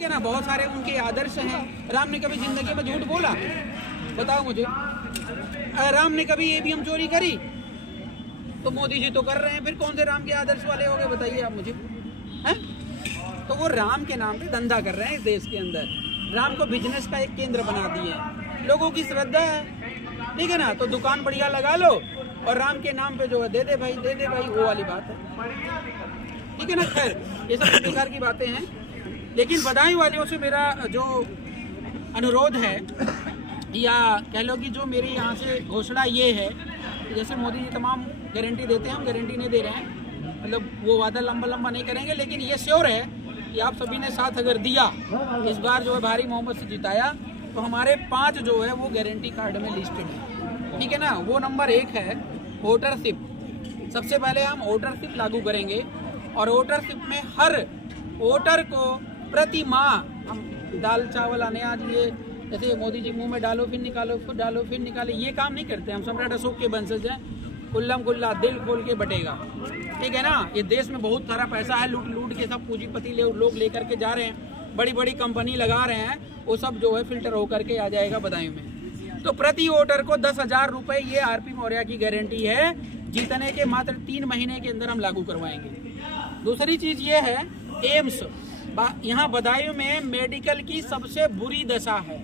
ठीक है ना, बहुत सारे उनके आदर्श हैं। राम ने कभी जिंदगी में झूठ बोला? बताओ मुझे। राम ने कभी ईवीएम चोरी करी? तो मोदी जी तो कर रहे हैं, फिर कौन से राम के आदर्श वाले हो गए बताइए आप मुझे, हैं? तो वो राम के नाम पे धंधा कर रहे हैं इस देश के अंदर। राम को बिजनेस का एक केंद्र बना दिए, लोगों की श्रद्धा है, ठीक है ना, तो दुकान बढ़िया लगा लो और राम के नाम पे जो है दे दे भाई, वो वाली बात है, ठीक है ना। खैर ये सब बेकार की बातें हैं, लेकिन बदायूं वालियों से मेरा जो अनुरोध है, या कह लो कि जो मेरी यहाँ से घोषणा ये है, जैसे मोदी जी तमाम गारंटी देते हैं, हम गारंटी नहीं दे रहे हैं, मतलब वो वादा लंबा लंबा नहीं करेंगे, लेकिन ये श्योर है कि आप सभी ने साथ अगर दिया, इस बार जो है भारी मोहम्मद से जिताया, तो हमारे 5 जो है वो गारंटी कार्ड में लिस्टेड है, ठीक है ना। वो नंबर 1 है वोटरशिप। सबसे पहले हम वोटरशिप लागू करेंगे और वोटरशिप में हर वोटर को प्रति माह हम दाल चावल अनाज, ये जैसे मोदी जी मुंह में डालो फिर निकालो, फिर डालो फिर निकालो, ये काम नहीं करते हम। सम्राट अशोक के वंशज हैं, कुल्लम कुल्ला दिल खोल के बटेगा, ठीक है ना। ये देश में बहुत सारा पैसा है, लूट लूट के सब पूंजीपति लोग लेकर के जा रहे हैं, बड़ी बड़ी कंपनी लगा रहे हैं, वो सब जो है फिल्टर होकर के आ जाएगा बदायूं में। तो प्रति वोटर को 10,000 रुपए ये आरपी मौर्य की गारंटी है, जीतने के मात्र 3 महीने के अंदर हम लागू करवाएंगे। दूसरी चीज ये है एम्स। यहाँ बदायूं में मेडिकल की सबसे बुरी दशा है,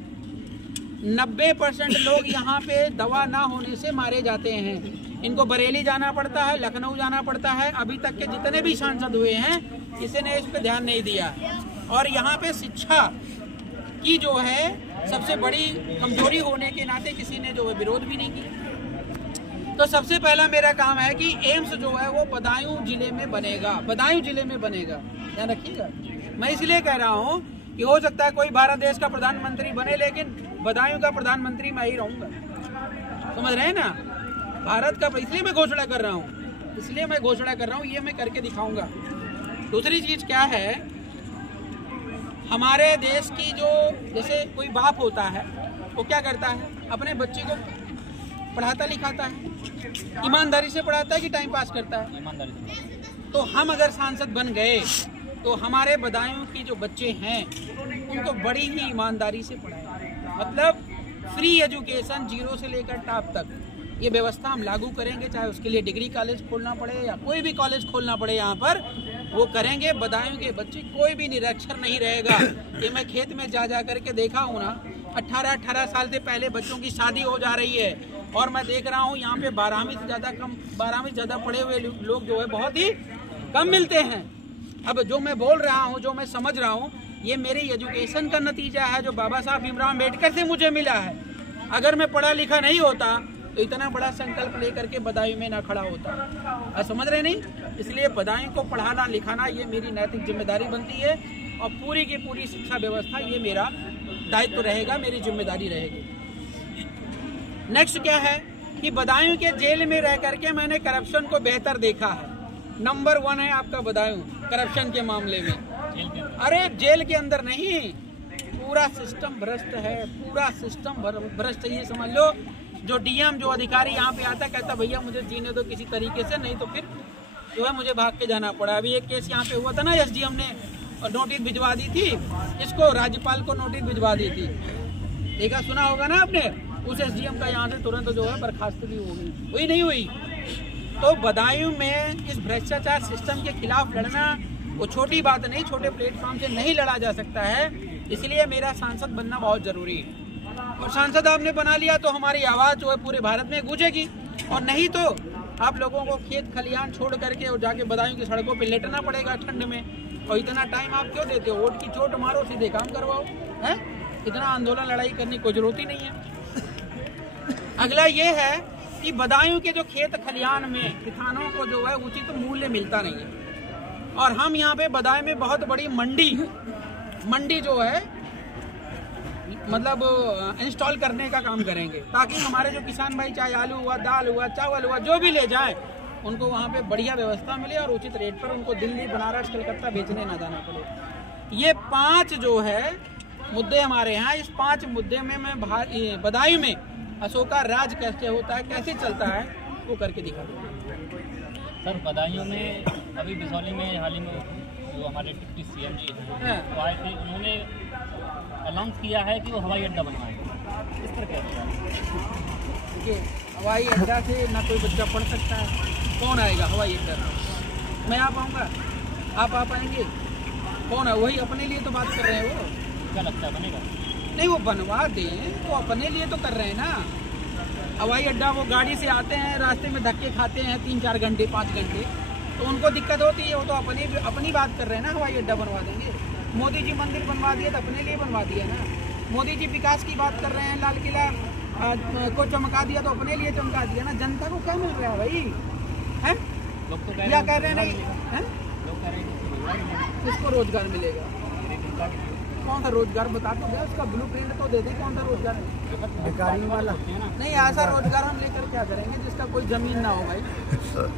90% लोग यहाँ पे दवा ना होने से मारे जाते हैं। इनको बरेली जाना पड़ता है, लखनऊ जाना पड़ता है। अभी तक के जितने भी सांसद हुए हैं, किसी ने इस पे ध्यान नहीं दिया। और यहाँ पे शिक्षा की जो है सबसे बड़ी कमजोरी होने के नाते किसी ने जो है विरोध भी नहीं किया। तो सबसे पहला मेरा काम है कि एम्स जो है वो बदायूं जिले में बनेगा, बदायूं जिले में बनेगा, ध्यान रखिएगा। मैं इसलिए कह रहा हूँ कि हो सकता है कोई भारत देश का प्रधानमंत्री बने, लेकिन बदायूं का प्रधानमंत्री मैं ही रहूंगा, समझ रहे हैं ना। भारत का, इसलिए मैं घोषणा कर रहा हूँ, ये मैं करके दिखाऊंगा। दूसरी चीज क्या है, हमारे देश की जो, जैसे कोई बाप होता है वो क्या करता है, अपने बच्चे को पढ़ाता लिखाता है, ईमानदारी से पढ़ाता है कि टाइम पास करता है? ईमानदारी से। तो हम अगर सांसद बन गए तो हमारे बदायूं की जो बच्चे हैं उनको बड़ी ही ईमानदारी से पढ़ाएं, मतलब फ्री एजुकेशन 0 से लेकर टॉप तक, ये व्यवस्था हम लागू करेंगे। चाहे उसके लिए डिग्री कॉलेज खोलना पड़े या कोई भी कॉलेज खोलना पड़े, यहाँ पर वो करेंगे। बदायूं के बच्चे कोई भी निरक्षर नहीं रहेगा। ये मैं खेत में जा करके देखा हूँ ना, 18 साल से पहले बच्चों की शादी हो जा रही है, और मैं देख रहा हूँ यहाँ पे 12वीं से ज़्यादा पढ़े हुए लोग जो है बहुत ही कम मिलते हैं। अब जो मैं बोल रहा हूँ, जो मैं समझ रहा हूँ, ये मेरी एजुकेशन का नतीजा है जो बाबा साहब भीमराव अम्बेडकर से मुझे मिला है। अगर मैं पढ़ा लिखा नहीं होता तो इतना बड़ा संकल्प लेकर के बदायूं में ना खड़ा होता। आप समझ रहे नहीं? इसलिए बदायूं को पढ़ाना लिखाना ये मेरी नैतिक जिम्मेदारी बनती है, और पूरी की पूरी शिक्षा व्यवस्था ये मेरा दायित्व रहेगा, मेरी जिम्मेदारी रहेगी। नेक्स्ट क्या है कि बदायूं के जेल में रह करके मैंने करप्शन को बेहतर देखा है। नंबर 1 है आपका बदायूं करप्शन के मामले में। अरे जेल के अंदर नहीं, पूरा सिस्टम भ्रष्ट है, पूरा सिस्टम भ्रष्ट। ये समझ लो, जो डीएम, जो अधिकारी यहाँ पे आता, कहता भैया मुझे जीने दो किसी तरीके से, नहीं तो फिर जो है मुझे भाग के जाना पड़ा। अभी एक केस यहाँ पे हुआ था ना, एसडीएम ने नोटिस भिजवा दी थी, इसको राज्यपाल को नोटिस भिजवा दी थी, देखा सुना होगा ना आपने। उस एसडीएम का यहाँ से तुरंत जो है बर्खास्त भी हो गई, हुई नहीं हुई। तो बदायूं में इस भ्रष्टाचार सिस्टम के खिलाफ लड़ना वो छोटी बात नहीं, छोटे प्लेटफॉर्म से नहीं लड़ा जा सकता है। इसलिए मेरा सांसद बनना बहुत जरूरी है, और सांसद आपने बना लिया तो हमारी आवाज़ जो है पूरे भारत में गूंजेगी। और नहीं तो आप लोगों को खेत खलियान छोड़ करके और जाके बदायूं की सड़कों पे लेटना पड़ेगा ठंड में। और इतना टाइम आप क्यों देते हो? वोट की चोट मारो, सीधे काम करवाओ, हैं? इतना आंदोलन लड़ाई करने की कोई जरूरत ही नहीं है। अगला ये है कि बदायूं के जो खेत खलियान में किसानों को जो है उचित मूल्य मिलता नहीं है, और हम यहाँ पे बदायूं में बहुत बड़ी मंडी जो है मतलब इंस्टॉल करने का काम करेंगे, ताकि हमारे जो किसान भाई, चाहे आलू हुआ, दाल हुआ, चावल हुआ, जो भी ले जाए, उनको वहाँ पे बढ़िया व्यवस्था मिले और उचित रेट पर उनको दिल्ली, बनारस, कलकत्ता बेचने ना जाना पड़े। ये 5 जो है मुद्दे हमारे यहाँ। इस 5 मुद्दे में मैं बदायूं में अशोका राज कैसे होता है, कैसे चलता है, वो करके दिखा दूँ। सर बदायूं में अभी बिसौली में हाल ही में जो हमारे डिप्टी सीएम जी हैं वो आए थे, उन्होंने अनाउंस किया है कि वो हवाई अड्डा बनवाएंगे। इस पर क्या देखिए, हवाई अड्डा से ना कोई बच्चा पढ़ सकता है। कौन आएगा हवाई अड्डा? मैं आ पाऊँगा? आप आ पाएंगे? कौन है? वही अपने लिए तो बात कर रहे हैं। वो क्या लगता है बनेगा? नहीं, वो बनवा दें तो अपने लिए तो कर रहे हैं ना। हवाई अड्डा वो गाड़ी से आते हैं, रास्ते में धक्के खाते हैं 3-4 घंटे 5 घंटे, तो उनको दिक्कत होती है। वो तो अपनी बात कर रहे हैं ना। हवाई अड्डा बनवा देंगे। मोदी जी मंदिर बनवा दिए तो अपने लिए बनवा दिया ना। मोदी जी विकास की बात कर रहे हैं, लाल किला को चमका दिया तो अपने लिए चमका दिया ना। जनता को क्या मिल रहा है भाई? हैं? लोग तो क्या कह रहे हैं? नहीं हैं? लोग कह रहे हैं किसको रोजगार मिलेगा? कौन सा रोजगार बता तो गया, उसका ब्लूप्रिंट तो दे दे। कौन सा रोजगार है? बेकारी वाला नहीं, ऐसा रोजगार हम लेकर क्या करेंगे जिसका कोई जमीन ना हो भाई?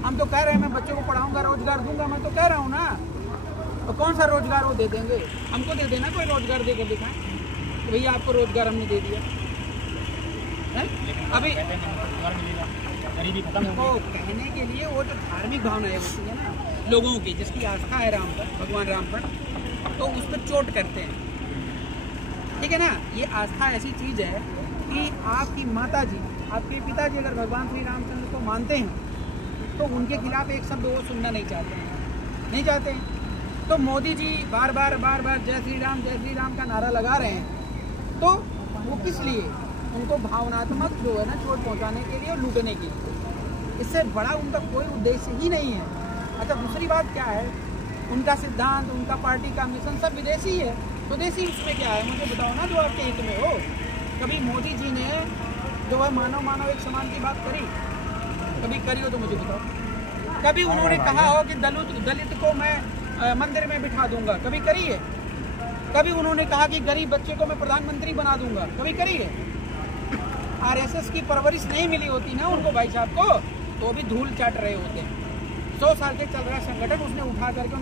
हम तो कह रहे हैं मैं बच्चों को पढ़ाऊंगा, रोजगार दूंगा, मैं तो कह रहा हूँ ना। तो कौन सा रोजगार वो दे देंगे? हमको दे देना, कोई रोजगार देकर दिखाएं तो भैया आपको रोजगार हमने दे दिया है। अभी गरीबी खत्म तो कहने के लिए वो जो धार्मिक भावनाएं होती है ना लोगों की, जिसकी आस्था है राम पर, भगवान राम पर, तो उस पर चोट करते हैं। ठीक है ना? ये आस्था ऐसी चीज़ है कि आपकी माता जी, आपके पिताजी अगर भगवान श्री रामचंद्र को मानते हैं तो उनके खिलाफ एक शब्द वो सुनना नहीं चाहते हैं, नहीं चाहते हैं। तो मोदी जी बार बार जय श्री राम का नारा लगा रहे हैं, तो वो किस लिए? उनको भावनात्मक जो है ना चोट पहुंचाने के लिए और लूटने के लिए। इससे बड़ा उनका कोई उद्देश्य ही नहीं है। अच्छा, दूसरी बात क्या है? उनका सिद्धांत, उनका पार्टी का मिशन सब विदेशी है। स्वदेशी इसमें क्या है? मुझे बताओ ना, जो आपके हित में हो। कभी मोदी जी ने जो है मानव एक समान की बात करी? कभी करी हो तो मुझे बताओ। कभी उन्होंने कहा हो कि दलित को मैं मंदिर में बिठा दूंगा? कभी करी है? कभी उन्होंने कहा कि गरीब बच्चे को मैं प्रधानमंत्री बना दूंगा? कभी करी है? आरएसएस की परवरिश नहीं मिली होती ना उनको भाई साहब को, तो भी धूल चाट रहे होते हैं। 100 साल से चल रहा संगठन उसने उठा करके